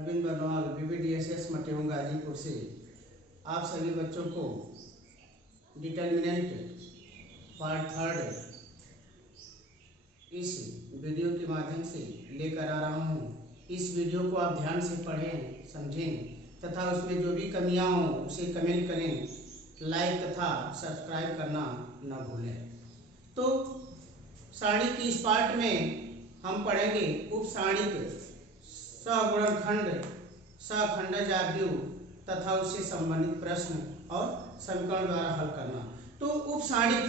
Arvind Barnwal BBDSS मटेवन Ghazipur से आप सभी बच्चों को डिटर्मिनेंट पार्ट 3 इस वीडियो के माध्यम से लेकर आ रहा हूँ। इस वीडियो को आप ध्यान से पढ़ें, समझें तथा उसमें जो भी कमियां हों उसे कमेंट करें, लाइक तथा सब्सक्राइब करना न भूलें। तो सारणी के इस पार्ट में हम पढ़ेंगे उपसारणिक सगुणनखंड, सखंडजाव्यू तथा उससे संबंधित प्रश्न और समीकरण द्वारा हल करना। तो उपसारणिक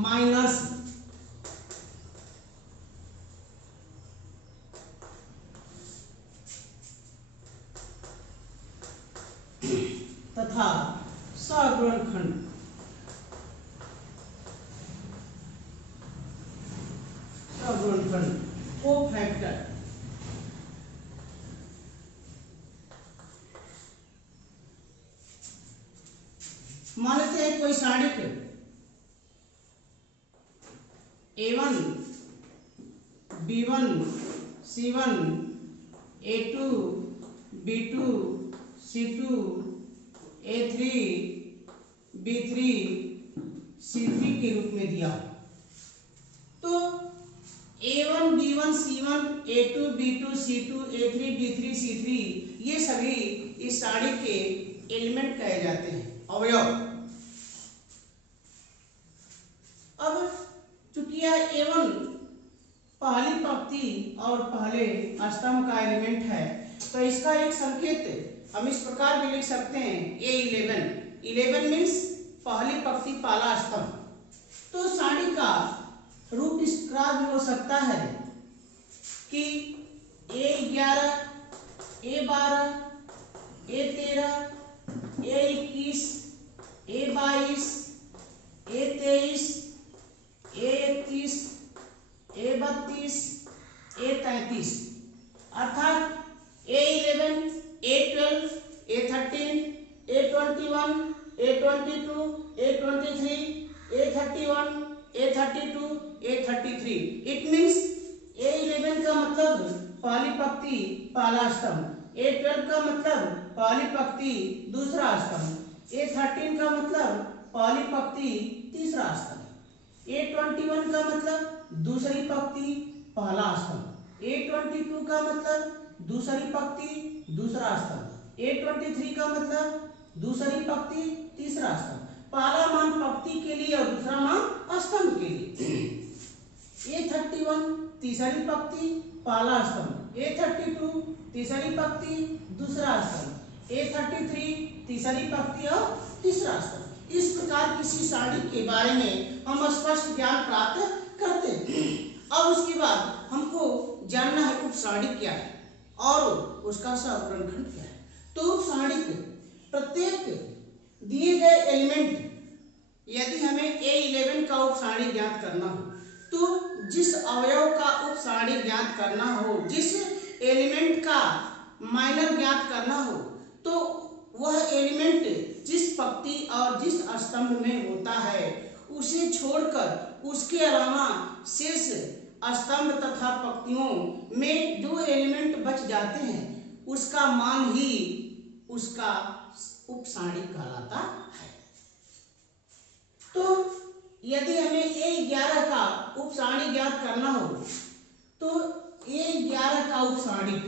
माइनस तथा सगुणनखंड को फैक्टर मान लेते हैं कोई सारणिक A1 B1 C1 A2 B2 C2 A3 B3 C3 के रूप में दिया। तो A1 B1 C1 A2 B2 C2 A3 B3 C3 ये सभी इस सारणी के एलिमेंट कहे जाते हैं, अवयव। अब चूंकि यह A1 पहली पंक्ति और पहले स्तंभ का एलिमेंट है तो इसका एक संकेत हम इस प्रकार भी लिख सकते हैं A11। 11 मीन्स पहली पंक्ति पहला स्तंभ। तो सारणी का रूप इस प्रकार भी हो सकता है कि A11 A12 A13 A21 A22 A23 A31 A32 A33 अर्थात A11 A12 A13 A21 A22 A23 A31 A32 A33। It means A11 का मतलब पहली पंक्ति पहला स्तंभ, A12 का मतलब पहली पंक्ति दूसरा स्तंभ, A13 का मतलब पहली पंक्ति तीसरा स्तंभ, A21 का मतलब दूसरी पंक्ति पहला स्तंभ, A22 का मतलब दूसरी पंक्ति दूसरा स्तंभ, A23 का मतलब दूसरी पंक्ति तीसरा स्तंभ। पहला मान पंक्ति के लिए और दूसरा मान स्तंभ के लिए। A31 तीसरी पंक्ति पहला स्तंभ, A32 तीसरी पंक्ति दूसरा स्तंभ, A33 तीसरी पंक्ति और तीसरा स्तंभ। इस प्रकार किसी सारणी के बारे में हम स्पष्ट ज्ञान प्राप्त करते हैं। अब उसके बाद हमको जानना है उपसारणी क्या है और उसका सगुणनखंड क्या है। तो उपसारणी प्रत्येक दिए गए एलिमेंट, यदि हमें A11 का उपसारणी ज्ञात करना हो तो जिस अवयव का उपसारणी ज्ञात करना हो, जिस एलिमेंट का माइनर ज्ञात करना हो, तो वह एलिमेंट जिस पंक्ति और जिस स्तंभ में होता है उसे छोड़कर उसके अलावा शेष स्तंभ तथा पंक्तियों में जो एलिमेंट बच जाते हैं उसका मान ही उसका उपसारणी कहलाता है। तो यदि हमें A11 का उपसारणी ज्ञात करना हो तो A11 का उपसारणी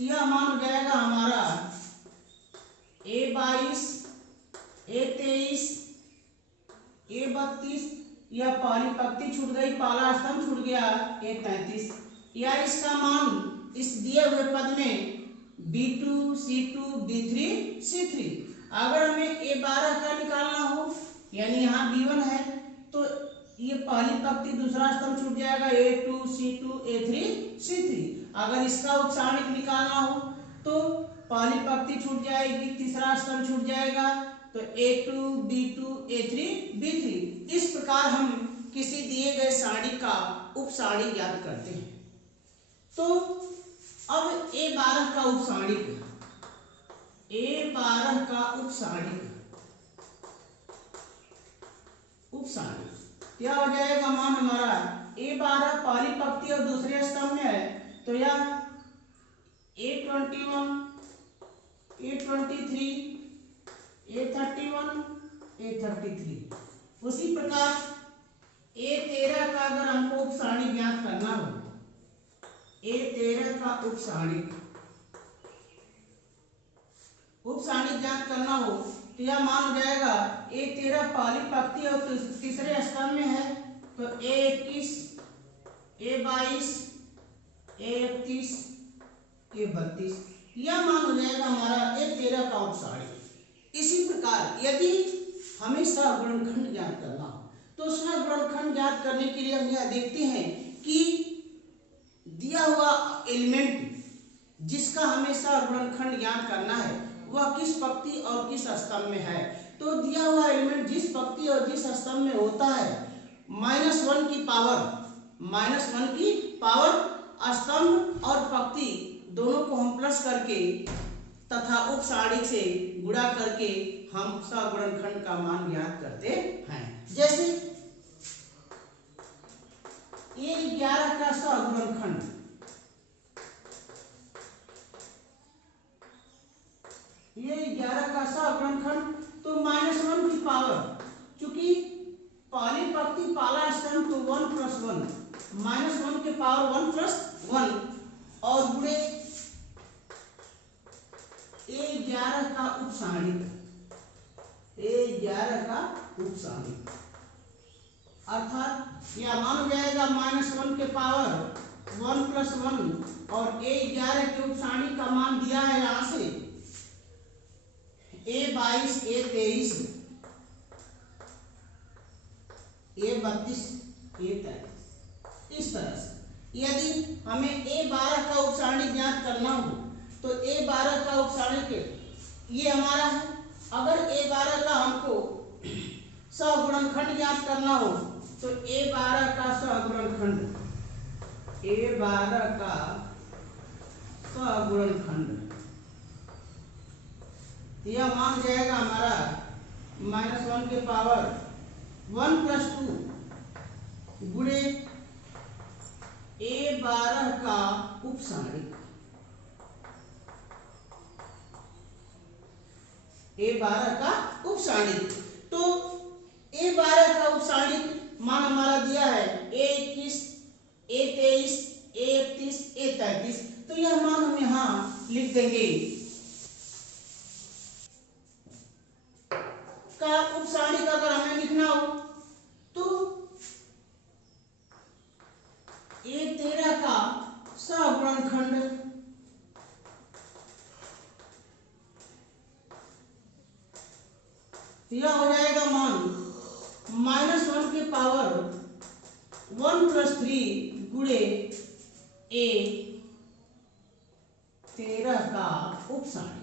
यह मान हो जाएगा हमारा A22 A23 A32, यह पहली पंक्ति छूट गई, पहला स्तंभ छूट गया A33, या इसका मान इस दिए हुए पद में B2 C2 B3 C3। अगर हमें A12 का निकालना हो यानी यहाँ B1 है तो ये पहली पंक्ति दूसरा स्तंभ छूट जाएगा A2 C2 A3 C3। अगर इसका उपसारणिक निकालना हो तो पहली पंक्ति छूट जाएगी, तीसरा स्तंभ छूट जाएगा तो A2 B2 A3 B3। इस प्रकार हम किसी दिए गए सारणी का उपसारणी ज्ञात करते हैं। तो अब A12 का उपसारणिक, A12 का उपसारणिक क्या हो जाएगा मान हमारा A12 पहली पंक्ति और दूसरे स्तंभ में है, तो यह A21 A23 A31 A33। उसी प्रकार A13 का अगर हमको उप सारणी ज्ञात करना हो, A13 का उप सारणी ज्ञात करना हो, तो यह मान हो जाएगा A13 पहली पंक्ति और तीसरे स्तंभ में है, तो A21 A22 A31 A32, यह मान हो जाएगा हमारा A13 का उप सारणी। इसी प्रकार यदि हमें सहगुणनखंड ज्ञात करना हो, तो सहगुणनखंड ज्ञात करने के लिए हम यह देखते हैं कि दिया हुआ एलिमेंट जिसका हमें सहगुणनखंड ज्ञात करना है वह किस पंक्ति और किस स्तंभ में है। तो दिया हुआ एलिमेंट जिस पंक्ति और जिस स्तंभ में होता है, -1 की पावर स्तंभ और पंक्ति दोनों को हम प्लस करके तथा उप सारणी से गुणा करके हम सहगुणनखंड का मान ज्ञात करते हैं। जैसे A11 का सहगुणनखंड, A11 का सहगुणनखंड, तो -1 की पावर, चूंकि पहली पंक्ति पहला स्तंभ तो 1 + 1, -1 के पावर 1 + 1 और गुणे A11 का उप सारणी, A11 का उप सारणी, अर्थात यह मान हो जाएगा -1 के पावर 1 + 1 और A11 के उप सारणी का मान दिया है यहां से A22 A23 A32 A33। इस तरह से यदि हमें A12 का उप सारणी ज्ञात करना हो, तो A12 का उप सारणी के ये हमारा है। अगर A12 का हमको सहगुणनखंड ज्ञात करना हो, तो A12 का सहगुणनखंड, A12 का सहगुणनखंड यह मान जाएगा हमारा -1 के पावर 1 + 2 गुणे A12 का उप सारणी, A12 का उप सारणी। तो A12 का उप सारणी मान हमारा दिया है A21 A23 A31 A33। तो यह मान हम यहाँ लिख देंगे। का उप सारणी का अगर हमें लिखना हो, तो A13 का सहगुणनखंड यह हो जाएगा मान -1 के पावर 1 + 3 गुणे A13 का उप सारणी।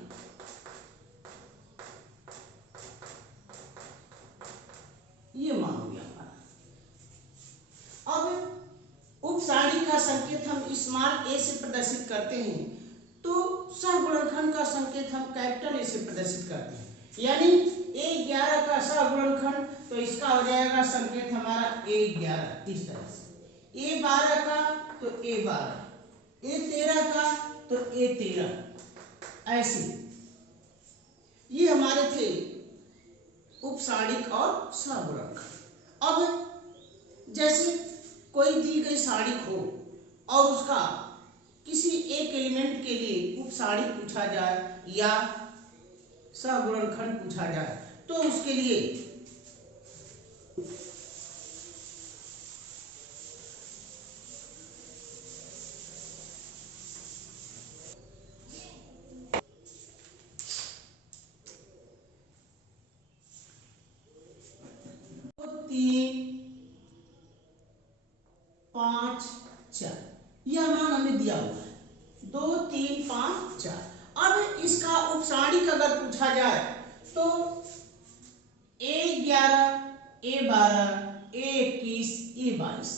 ये मान हो गया हमारा। अब उप सारणी का संकेत हम स्मॉल a से प्रदर्शित करते हैं, तो सहगुणनखंड का संकेत हम कैपिटल A से प्रदर्शित करते हैं। यानी A11 का सहगुणनखंड, तो इसका हो जाएगा संकेत हमारा A11 इस तरह से। A12 का तो A12, A13 का तो A13, ऐसे ये हमारे थे उप सारणिक और सहगुणनखंड। अब जैसे कोई दी गई सारणिक हो और उसका किसी एक एलिमेंट के लिए उप सारणिक पूछा जाए या सहगुणनखंड पूछा जाए, तो उसके लिए यह मान हमें दिया हुआ है 2 3 5 4। अब इसका उप सारणिक अगर पूछा जाए, तो A11 A12 A21 A22,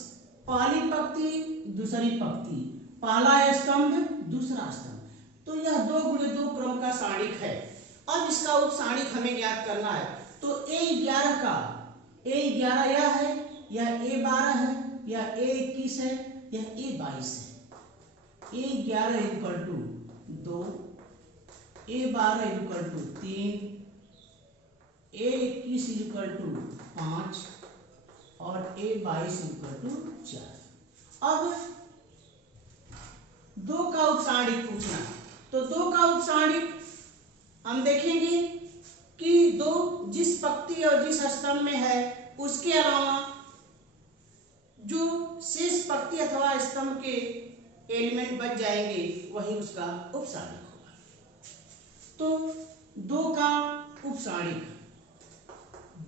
पहली पंक्ति दूसरी पंक्ति, पहला स्तंभ दूसरा स्तंभ, तो यह 2 × 2 क्रम का सारणिक है। अब इसका उप सारणिक हमें ज्ञात करना है, तो A11 यह है या A12 है या A21 है या A22 है। A11 equal to 2, A12 equal to 3, A21 equal to 5 और A22 इक्वल टू 4। अब 2 का उपसारणिक पूछना है, तो 2 का उपसारणिक हम देखेंगे कि 2 जिस पंक्ति और जिस स्तंभ में है उसके अलावा जो शेष पंक्ति अथवा स्तंभ के एलिमेंट बच जाएंगे वही उसका उपसारणिक होगा। तो 2 का उपसारणिक,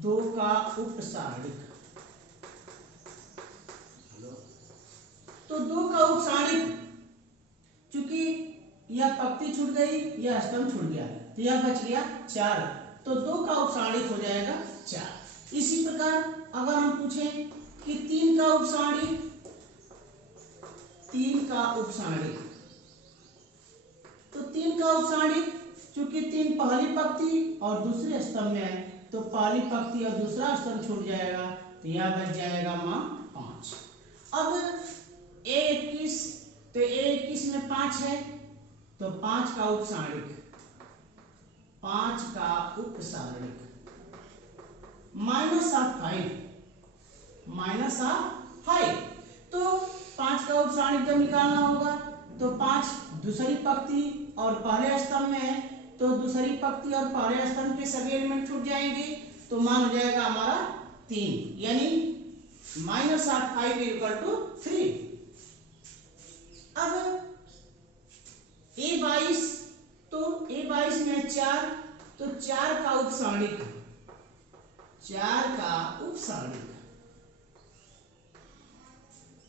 2 का उपसारणिक, तो 2 का उपसारणिक, चूंकि यह पंक्ति छूट गई यह स्तंभ छूट गया तो यह बच गया 4, तो 2 का उपसारणिक हो जाएगा 4। इसी प्रकार अगर हम पूछें कि 3 का उपसारणिक, 3 का उपसारणिक, तो 3 का उपसारणिक चूंकि 3 पहली पंक्ति और दूसरे स्तंभ में है तो पहली पंक्ति और दूसरा स्तंभ छूट जाएगा तो यह बच जाएगा मान 5। अब A21, तो A21 में 5 है तो 5 का उपसारणिक, 5 का उपसारणिक -5, तो 5 का उपसारणिक जब निकालना होगा तो 5 दूसरी पंक्ति और पहले स्तंभ में है तो दूसरी पंक्ति और पहले स्तंभ के सभी एलिमेंट छूट जाएंगे तो मान हो जाएगा हमारा 3, यानी -5 इक्वल टू 3। अब A22, तो A22 में 4, तो 4 का उपसारणिक, 4 का उपसारणिक,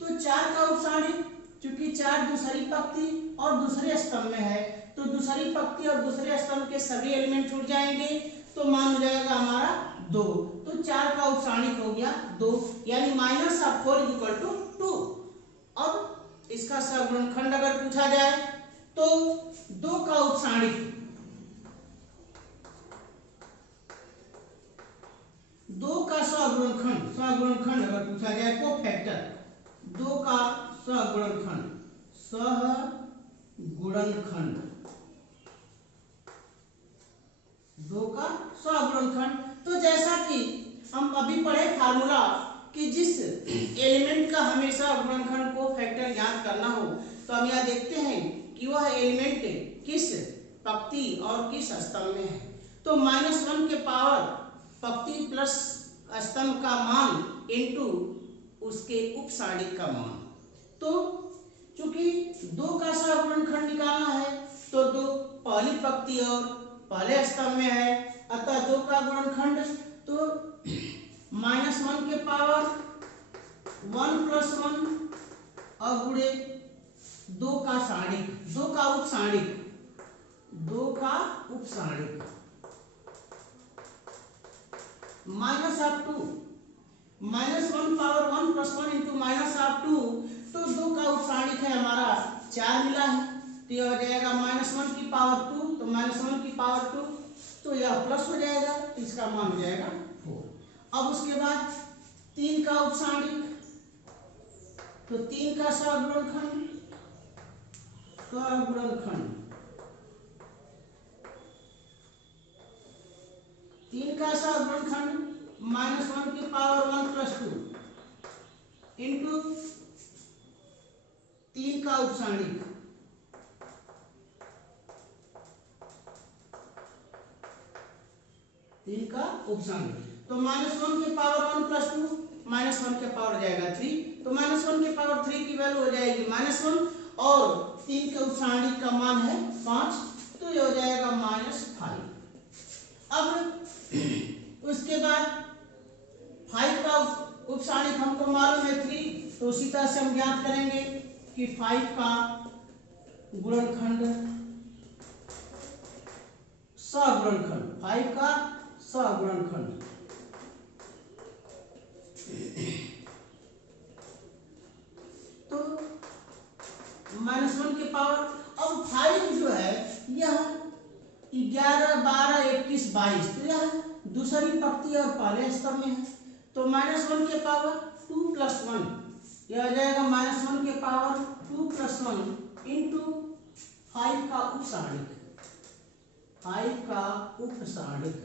तो 4 का उपसारणिक चूंकि 4 दूसरी पंक्ति और दूसरे स्तंभ में है तो दूसरी पंक्ति और दूसरे स्तंभ के सभी एलिमेंट छूट जाएंगे तो मान हो जाएगा हमारा 2, तो 4 का उपसारणिक हो गया 2, यानी -4 इक्वल टू 2। अब इसका सगुणनखंड अगर पूछा जाए तो 2 का उपसारणिक, 2 का सगुणनखंड अगर पूछा जाए कोफैक्टर, 2 का सगुणनखंड, सहगुणनखंड, 2 का सगुणनखंड, तो जैसा कि हम अभी पढ़े फार्मूला कि जिस एलिमेंट का हमेशा गुणनखंड को फैक्टर ज्ञात करना हो तो हम यह देखते हैं कि वह एलिमेंट किस पंक्ति और किस स्तंभ में है। तो -1 के पावर पंक्ति प्लस स्तंभ का मान इनटू उसके उपसारणिक का मान। तो चूंकि 2 का सगुणनखंड निकालना है तो 2 पहली पंक्ति और पहले स्तंभ में है, अतः 2 का गुणनखंड तो -1 के पावर 1 + 1 और गुणे 2 का सारणिक, 2 का उपसारणिक, 2 का उपसारणिक -2 -1 पावर 1 + 1 इंटू -2, तो 2 का उपसारणिक है हमारा 4 मिला है तो यह हो जाएगा -1 की पावर 2, तो -1 की पावर 2 तो यह प्लस हो जाएगा तो इसका मान हो जाएगा 4। अब उसके बाद 3 का उपसारणिक, तो 3 का सगुणनखंड, 3 का सगुणनखंड -1 की पावर 1 + 2 इंटू 3 का उपसारणिक, तो -1 के पावर 1 + 2, -1 के पावर हो जाएगा 3, तो -1 के पावर 3 की वैल्यू हो जाएगी -1 और 3 के उपसारणिक का मान है 5 तो ये हो जाएगा -5। अब उसके बाद 5 का उपसारणिक हमको मालूम है 3, तो उसी तरह से हम ज्ञात करेंगे कि 5 का गुणनखंड, सगुणनखंड, 5 का सगुणनखंड, तो -1 के पावर, अब 5 जो है यह 11 12 21 22, तो यह दूसरी पंक्ति और पहले स्तंभ में है तो -1 के पावर 2+1, यह आ जाएगा -1 के पावर 2+1 इंटू 5 का उपसारणिक, 5 का उपसारणिक।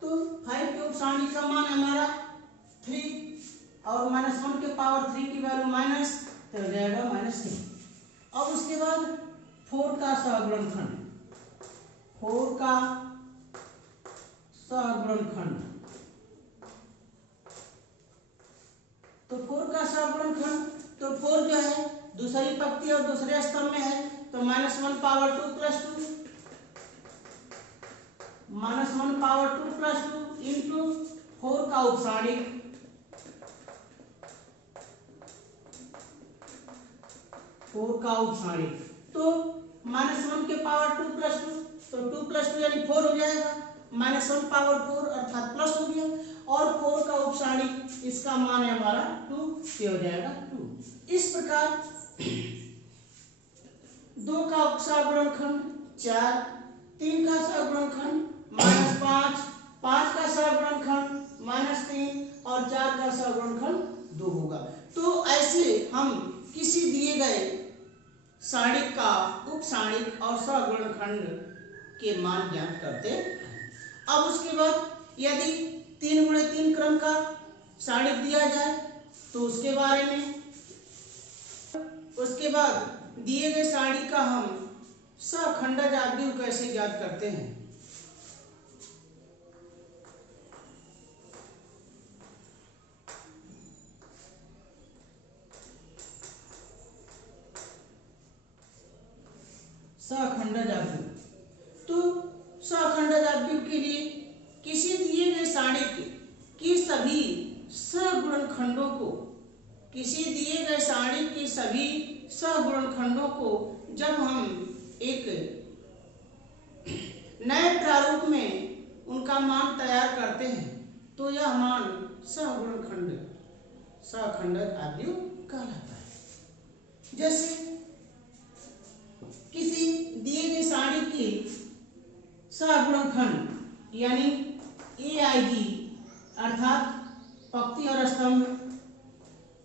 तो 5 के उपसारणिक का मान हमारा 3 और -1 के पावर 3 की वैल्यू माइनस, तो हो जाएगा -3। अब उसके बाद 4 का सहगुणनखंड, 4 का सहगुणनखंड, तो 4 का सहगुणनखंड, तो 4 जो है दूसरी पंक्ति और दूसरे स्तंभ में है, तो -1 पावर 2 + 2, -1 पावर 2 + 2 इंटू 4 का उपसारणिक, 4 का उपसारणिक, तो -1 के पावर 2 + 2, तो 2 + 2 यानी 4 हो जाएगा, -1 पावर 4 अर्थात प्लस हो गया, और 4 का उपसारणिक, इसका मान है हमारा 2, ये हो जाएगा 2। इस प्रकार 2 का सहगुणनखंड 4, 3 का सहगुणनखंड -5, 5 का सहगुणनखंड -3 और 4 का सहगुणनखंड 2 होगा। तो ऐसे हम किसी दिए गए सारणिक का उपसारणिक और सहगुणनखंड के मान ज्ञात करते हैं। अब उसके बाद यदि 3 × 3 क्रम का सारणिक दिया जाए तो उसके बारे में, उसके बाद दिए गए सारणिक का हम सहखंडज आव्यूह कैसे ज्ञात करते हैं। सहखंडज आव्यूह, तो सहखंडज आव्यूह के लिए किसी दिए गए सारणिक की सभी सहगुणनखंडों को, किसी दिए गए सारणिक के सभी सहगुणनखंडों को जब हम एक नए प्रारूप में उनका मान तैयार करते हैं तो यह मान सहगुणनखंड, सहखंडज आव्यूह कहलाता है। जैसे किसी दिए गए सारणिक की सहगुणनखंड यानी AIG अर्थात पंक्ति और स्तंभ,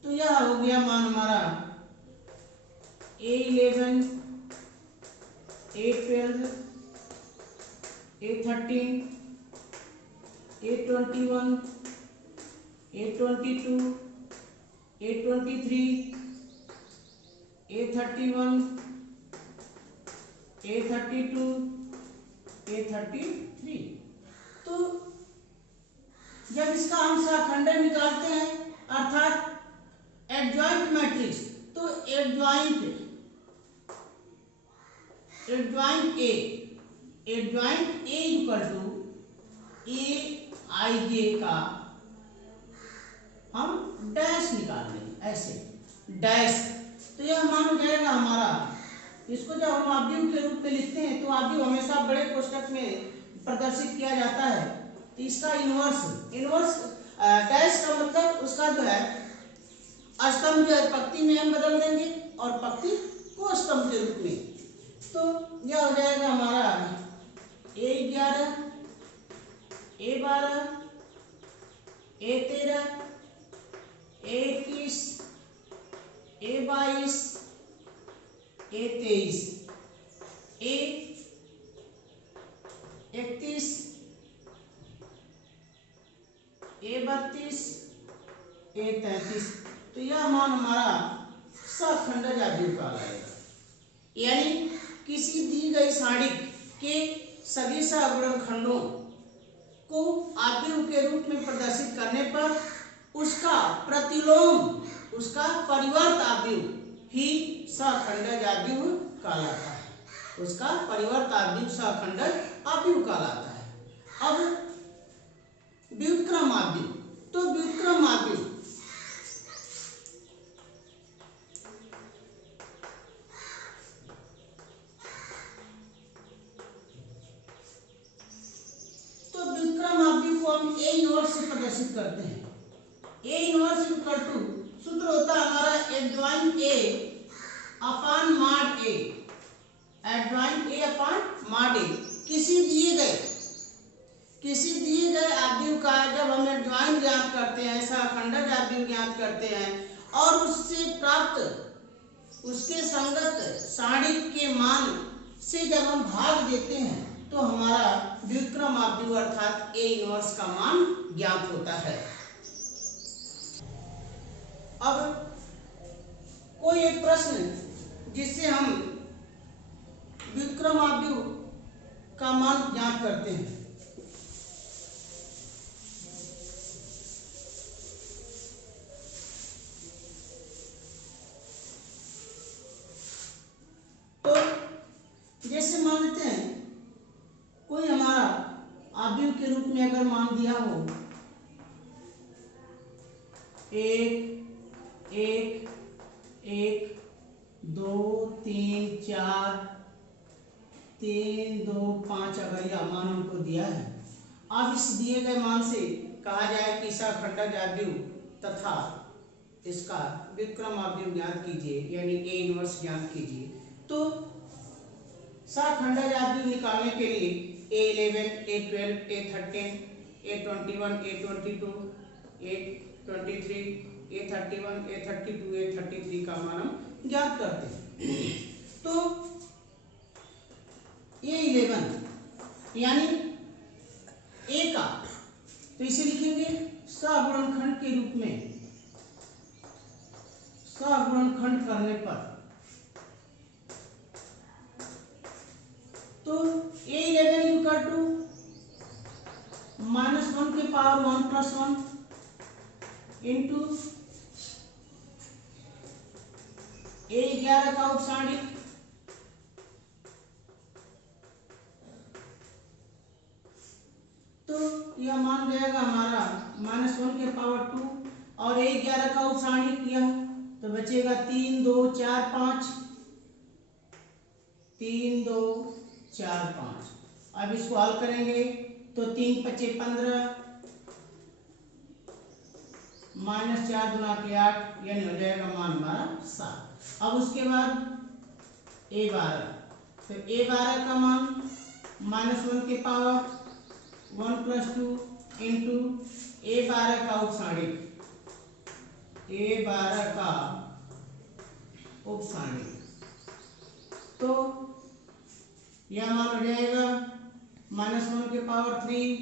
तो यह हो गया मान हमारा A11, A12, A13, A21, A22, A23, A31, A32, A33। तो जब इसका हम सहखंडज निकालते हैं अर्थात एडजॉइंट मैट्रिक्स, तो adjoint A equal to AIJ का हम डैश निकाल लेंगे, ऐसे डैश, तो यह मान हो जाएगा हमारा। इसको जब हम आव्यूह के रूप में लिखते हैं तो आव्यूह हमेशा बड़े कोष्ठक में प्रदर्शित किया जाता है, तो इसका इनवर्स डैश का मतलब उसका जो है स्तंभ जो है पंक्ति में हम बदल देंगे और पंक्ति को स्तंभ के रूप में, तो यह हो जाएगा हमारा A11, A12, A13, A21, A22, A23, A31, A32, A33, तो यह मान हमारा सहखंडज आव्यूह कहलाएगा। यानी किसी दी गई सारणिक के सभी सहगुणनखंडों को आव्यूह के रूप में प्रदर्शित करने पर उसका प्रतिलोम, उसका परिवर्त आव्यूह ही सहखंडज आव्यूह कहलाता है, उसका परिवर्त आव्यूह सहखंडज आव्यूह कहलाता है। अब व्युत्क्रम आव्यूह, तो व्युत्क्रम आव्यूह हम A इनवर्स से प्रदर्शित करते हैं। A इनवर्स इक्वल टू सूत्र होता है हमारा adjoint A upon mod A, adjoint A upon mod A। किसी दिए गए किसी दिए गए आव्यूह का जब हम एडजॉइंट ज्ञात करते हैं, सहखंडज आव्यूह ज्ञात करते हैं और उससे प्राप्त उसके संगत सारणिक के मान से जब हम भाग देते हैं तो हमारा व्युत्क्रम आव्यूह अर्थात ए इनवर्स का मान ज्ञात होता है। अब कोई एक प्रश्न जिससे हम व्युत्क्रम आव्यूह का मान ज्ञात करते हैं। तो जैसे मान लेते हैं कोई हमारा आव्यूह के रूप में अगर मान दिया हो 1 1 1 2 3 4 3 2 5 अगर यह मान हमको दिया है, अब इस दिए गए मान से कहा जाए कि सहखंडज आव्यूह तथा इसका व्युत्क्रम आव्यूह ज्ञात कीजिए, यानी ए इनवर्स ज्ञात कीजिए। तो सहखंडज आव्यूह निकालने के लिए A11 A12 A13 A21 A22 A23 A31 A32 A33 का मान हम ज्ञात करते हैं। तो A11 यानी A का तो इसे लिखेंगे सगुणनखंड के रूप में, सगुणनखंड करने पर तो A11 इक्वल टू -1 के पावर 1 प्लस 1 इंटू A11 का उपसारणिक तो यह मान जाएगा हमारा -1 के पावर 2 और A11 का उपसारणिक यह तो बचेगा 3 2 4 5 3 2 4 5। अब इसको हल करेंगे तो 3 5 15 -4 गुना के 8 यानी हो जाएगा मान हमारा 7। अब उसके बाद A12 तो A12 का मान -1 के पावर 1 प्लस 2 इंटू A12 का उपसारणिक, A12 का उपसारणिक तो यह मान हो जाएगा -1 के पावर 3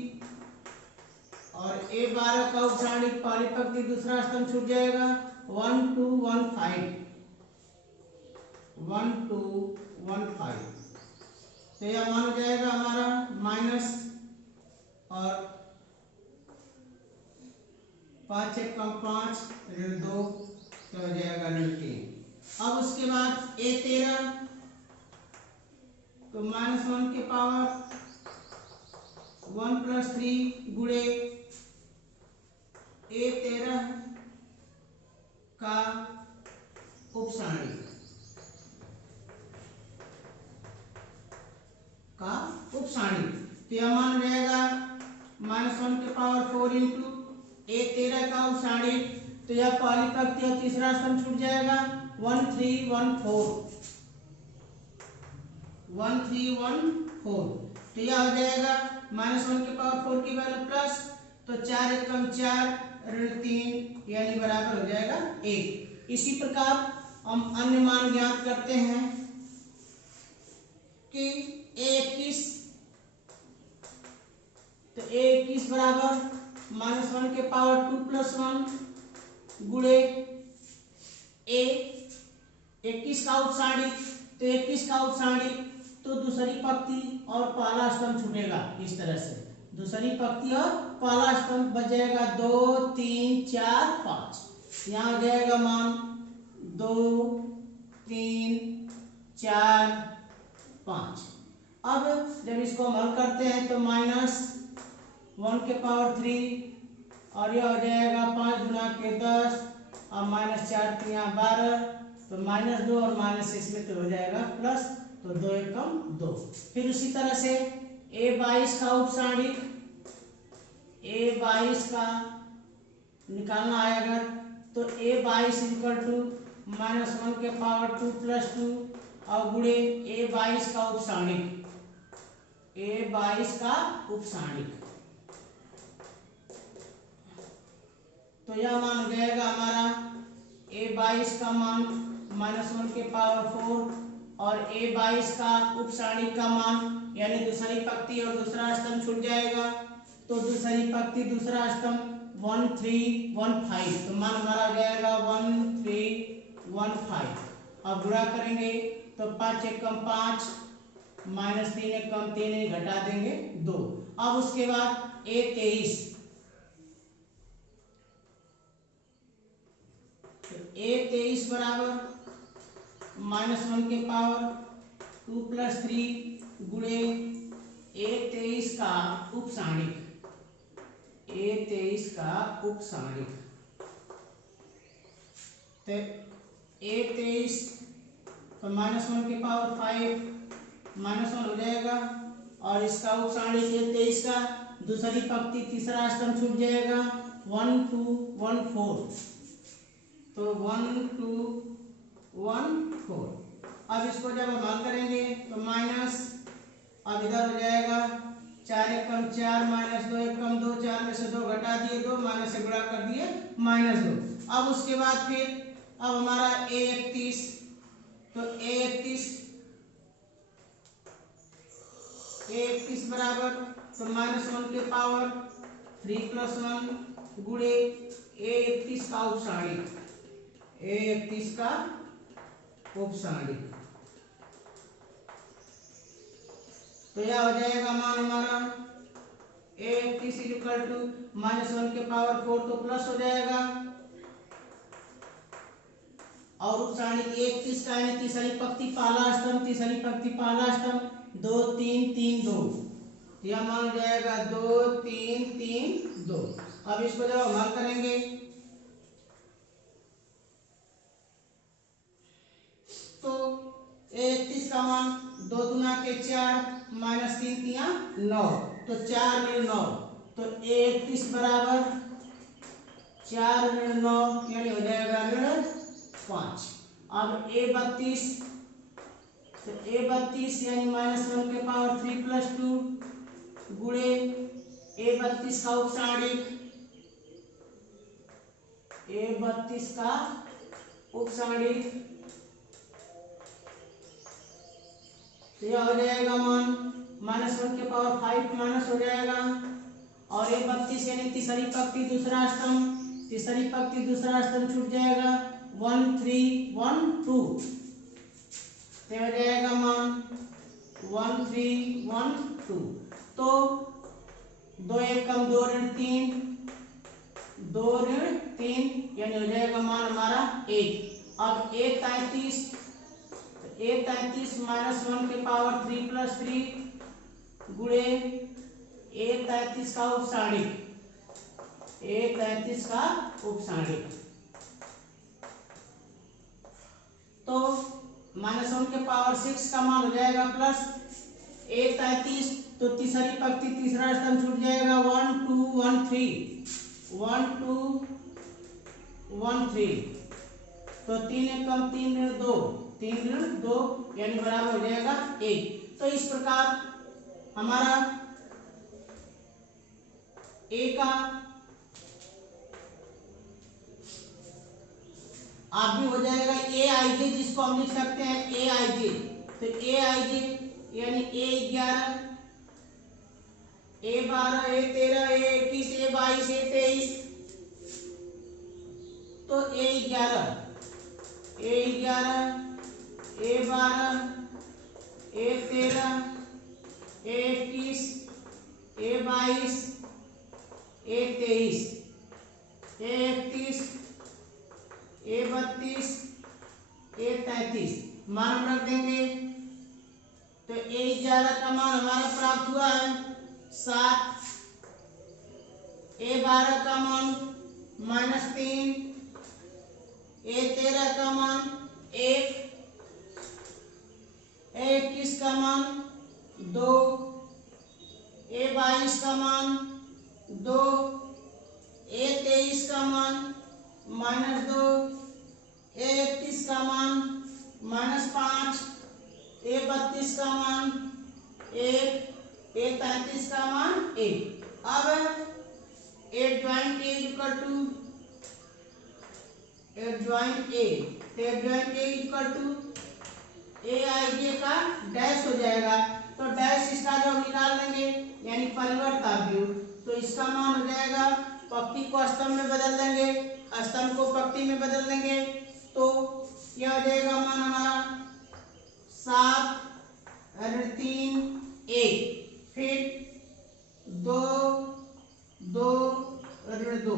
और A12 का उपसारणिक पहली पंक्ति दूसरा स्तंभ छूट जाएगा 1 2 1 5 1 2 1 5 तो यह मान हो जाएगा हमारा माइनस और 5 1 कम 5 ऋण 2 तो हो जाएगा ऋण 3। अब उसके बाद A13 तो -1 के पावर 1 प्लस 3 गुणे A13 का उपसारणिक तो यह मान रहेगा -1 के पावर 4 इंटू A13 का उपसारणिक तो यह पहली पंक्ति और तीसरा स्तंभ छूट जाएगा 1 3 1 4 1 3 1 4 तो यह हो जाएगा -1 के पावर 4 की वैल्यू प्लस तो 4 1 कम 4 ऋण 3 यानी बराबर हो जाएगा 1। इसी प्रकार हम अन्य मान ज्ञात करते हैं कि A21 तो A21 बराबर -1 के पावर 2 प्लस 1 गुणे A21 का उपसारणिक तो 21 का उपसारणिक तो दूसरी पंक्ति और पहला स्तंभ छूटेगा इस तरह से, दूसरी पंक्ति और पहला स्तंभ बच जाएगा 2 3 4 5 यहाँ आ जाएगा मान 2 3 4 5। अब जब इसको हम हल करते हैं तो -1 के पावर 3 और यह हो जाएगा 5 गुना के 10 और -4 के यहाँ 12 तो -2 और माइनस इसमें तो हो जाएगा प्लस तो 2 1 कम 2। फिर उसी तरह से A22 का उपसारणिक A22 का निकालना है अगर तो A22 इक्वल टू -1 के पावर 2 प्लस 2 और गुणे A22 का उपसारणिक A22 का उपसारणिक तो यह मान हो जाएगा हमारा A22 का मान -1 के पावर 4 और A22 का उपसारणिक का मान यानी दूसरी पंक्ति और दूसरा स्तंभ छूट जाएगा। तो दूसरी पंक्ति दूसरा स्तंभ 1315, तो मान हमारा हो जाएगा 1315। अब गुणा करेंगे तो 5 एकम 5 -3 एकम 3 घटा देंगे 2। अब उसके बाद A23, तो A23 बराबर -1 के पावर 2 + 3 गुणे A23 का उपसारणिक, A23 का उपसारणिक, तो A23 तो -1 के पावर 5 -1 हो जाएगा और इसका उपसारणिक A23 का दूसरी पंक्ति तीसरा स्तंभ छूट जाएगा 1214, तो 1214। अब इसको जब हम हल करेंगे तो माइनस, अब इधर हो जाएगा 4 एकम 4 -2 एकम 2, 4 में से 2 घटा दिए 2, माइनस से गुणा कर दिए -2। अब उसके बाद फिर अब हमारा A31, तो A31 बराबर तो -1 के पावर 3 + 1 गुणे A31 का उपसारणिक, A31 का उपसारणिक, तो यह हो जाएगा मान हमारा A31 = -1 के पावर 4, तो प्लस हो जाएगा और उपसारणिक 31 का यानी तीसरी पंक्ति पहला स्तंभ, तीसरी पंक्ति पहला स्तंभ 2 3 3 2, यह मान हो जाएगा 2 3 3 2। अब इसको जब हम हल करेंगे तो A31 का मान 2 दूना के 4 -3 तिया 9, तो 4 में 9, तो A31 बराबर 4 में 9 यानी हो जाएगा 5। अब A32, तो A32 यानी -1 के पावर 3 + 2 गुणे A32 का उपसारणिक, A32 का उपसारणिक, तो यह हो जाएगा मान -1 के पावर 5 माइनस हो जाएगा और A32 यानी तीसरी पंक्ति दूसरा स्तंभ, तीसरी पंक्ति दूसरा स्तंभ छूट जाएगा 1 3 1 2, तो हो जाएगा मान 1 3 1 2। तो 2 एकम 2 ऋण 3, 2 ऋण 3 यानी हो जाएगा मान हमारा 1। अब A33, A33 -1 के पावर 3 + 3 गुणे A33 का उपसारणिक, A33 का उपसारणिक, तो -1 के पावर 6 का मान हो जाएगा प्लस A33, तो तीसरी पंक्ति तीसरा स्तंभ छूट जाएगा 1 2 1 3 1 2 1 3, तो 3 एकम 3 ऋण 2 3 ऋण 2 यानी बराबर हो जाएगा 1। तो इस प्रकार हमारा A का आप भी हो जाएगा AIJ, जिसको हम लिख सकते हैं AIJ, तो AIJ यानी A11 A12 A13 A21 A22 A23, तो A11 A12 A13 A21 A22 A23 A31 A32 A33 मान रख देंगे। तो A11 का मान हमारा प्राप्त हुआ है 7, A12 का मान -3, A13 का मान 1, A21 का मान 2, A22 का मान 2, A23 का मान -2, A31 का मान -5, A32 का मान 1, A33 का मान 1। अब A20 = एडजॉइंट ए, तो एडजॉइंट ए इक्वल टू ए आई जे का डैश हो जाएगा, तो डैश इसका जो निकाल लेंगे यानी परिवर्त आव्यूह, तो इसका मान हो जाएगा, पंक्ति को स्तंभ में बदल देंगे, स्तंभ को पंक्ति में बदल देंगे, तो यह हो जाएगा मान हमारा 7 ऋण 3 1, फिर 2 2 ऋण 2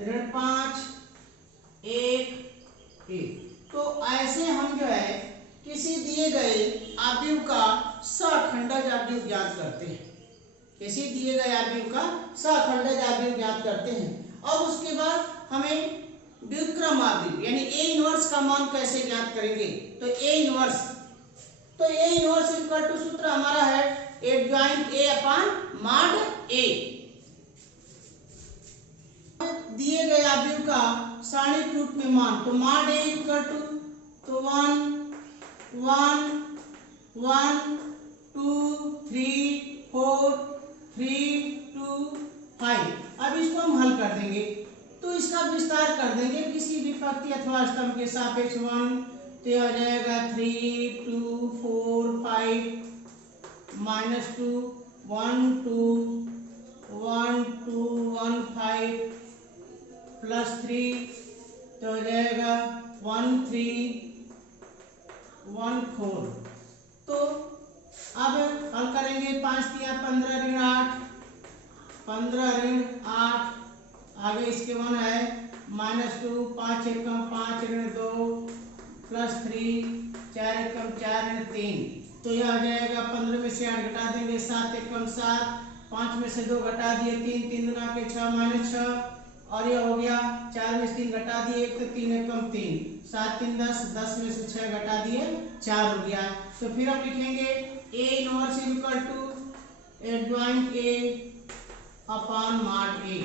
ऋण 5 1 1। तो ऐसे हम जो है किसी दिए गए आव्यूह का सखंडज आव्यूह ज्ञात करते हैं, किसी दिए गए आव्यूह का सखंडज आव्यूह ज्ञात करते हैं। अब उसके बाद हमें व्युत्क्रम आव्यूह यानी ए इनवर्स का मान कैसे ज्ञात करेंगे, तो ए इनवर्स, तो ए इनवर्स इक्वल टू सूत्र हमारा है एडजॉइंट ए अपॉन मॉड ए। दिए गए आव्यूह का सारणिक रूप में मान, तो मॉड ए इक्वल टू, तो 1 1 1 2 3 4 3 2 5। अब इसको हम हल कर देंगे, तो इसका विस्तार कर देंगे किसी भी पंक्ति अथवा स्तंभ के सापेक्ष 1, तो यह आ जाएगा 3 2 4 5 -2 1 2 1 2 1 5 +3, तो हो जाएगा 1 3 1 4। तो अब हल करेंगे, 5 3 15 ऋण 8 15 ऋण 8, आगे इसके वन है -2 5 एकम 5 ऋण 2 +3 4 एकम 4 ऋण 3, तो यह आ जाएगा 15 में से 8 घटा देंगे 7 एकम 7, 5 में से 2 घटा दिए 3 3 दूना के 6 -6, और यह हो गया 4 में से 3 घटा दिए 1, तो 3 एकम 3, 7 3 10, 10 में से 6 घटा दिए 4 हो गया। तो फिर हम लिखेंगे A inverse equal to adjoint A upon mod A,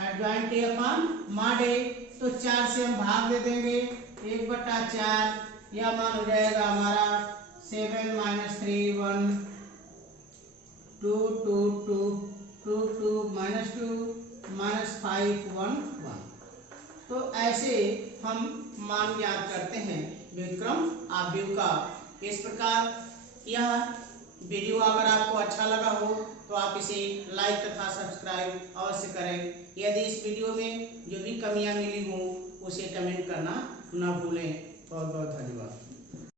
adjoint A upon mod A, तो 4 से हम भाग दे देंगे 1/4, यह मान हो जाएगा हमारा 7 - 3 1 2 2 2 2 2 -2 -5 1 1। तो ऐसे हम मान ज्ञात करते हैं व्युत्क्रम आव्यूह का। इस प्रकार यह वीडियो अगर आपको अच्छा लगा हो तो आप इसे लाइक तथा सब्सक्राइब अवश्य करें। यदि इस वीडियो में जो भी कमियां मिली हों उसे कमेंट करना न भूलें। बहुत बहुत धन्यवाद।